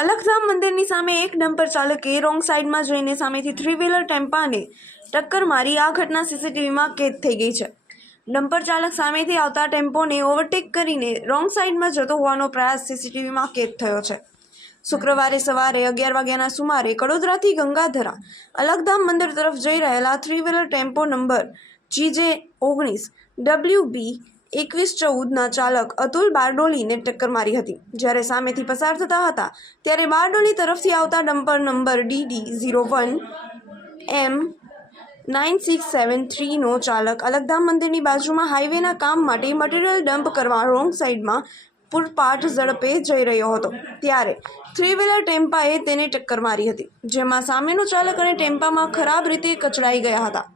અલખધામ મંદિરની સામે એક ડમ્પર ચાલકે રોંગ સાઈડમાં જઈને સામેથી થ્રી વ્હીલર ટેમ્પાને ટક્કર મારી આ ઘટના સીસીટીવીમાં કેદ થઈ ગઈ છે। ડમ્પર ચાલક સામેથી આવતા ટેમ્પોને ઓવરટેક કરીને રોંગ સાઈડમાં જતો હોવાનો પ્રયાસ સીસીટીવીમાં કેદ થયો છે। શુક્રવારે સવારે 11 વાગ્યાના સુમારે કડોદરાથી ગંગાધરા અલખધામ મંદિર તરફ જઈ રહેલા three wheeler tempo number GJ19 WB2114ના ચાલક અતુલ બારડોલીને ટક્કર મારી હતી। જ્યારે સામેથી પસાર થતા હતા ત્યારે બારડોલી તરફથી આવતા ડમ્પર નંબર DD01M9673નો ચાલક અલખધામ મંદિરની બાજુમાં હાઈવેના કામ માટે મટીરીયલ ડમ્પ કરવા રોંગ સાઈડમાં પૂરપાટ ઝડપે જઈ રહ્યો હતો ત્યારે થ્રી વ્હીલર ટેમ્પાએ તેને ટક્કર મારી હતી, જેમાં સામેનો ચાલક અને ટેમ્પામાં ખરાબ રીતે કચડાઈ ગયા હતા।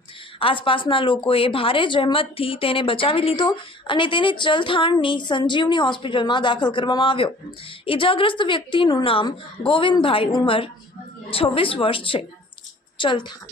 આસપાસના લોકોએ ભારે જહેમતથી તેને બચાવી લીધો અને તેને ચલથાણની સંજીવની હોસ્પિટલમાં દાખલ કરવામાં આવ્યો। ઈજાગ્રસ્ત વ્યક્તિનું નામ ગોવિંદભાઈ, ઉંમર 26 વર્ષ છે, ચલથાણ।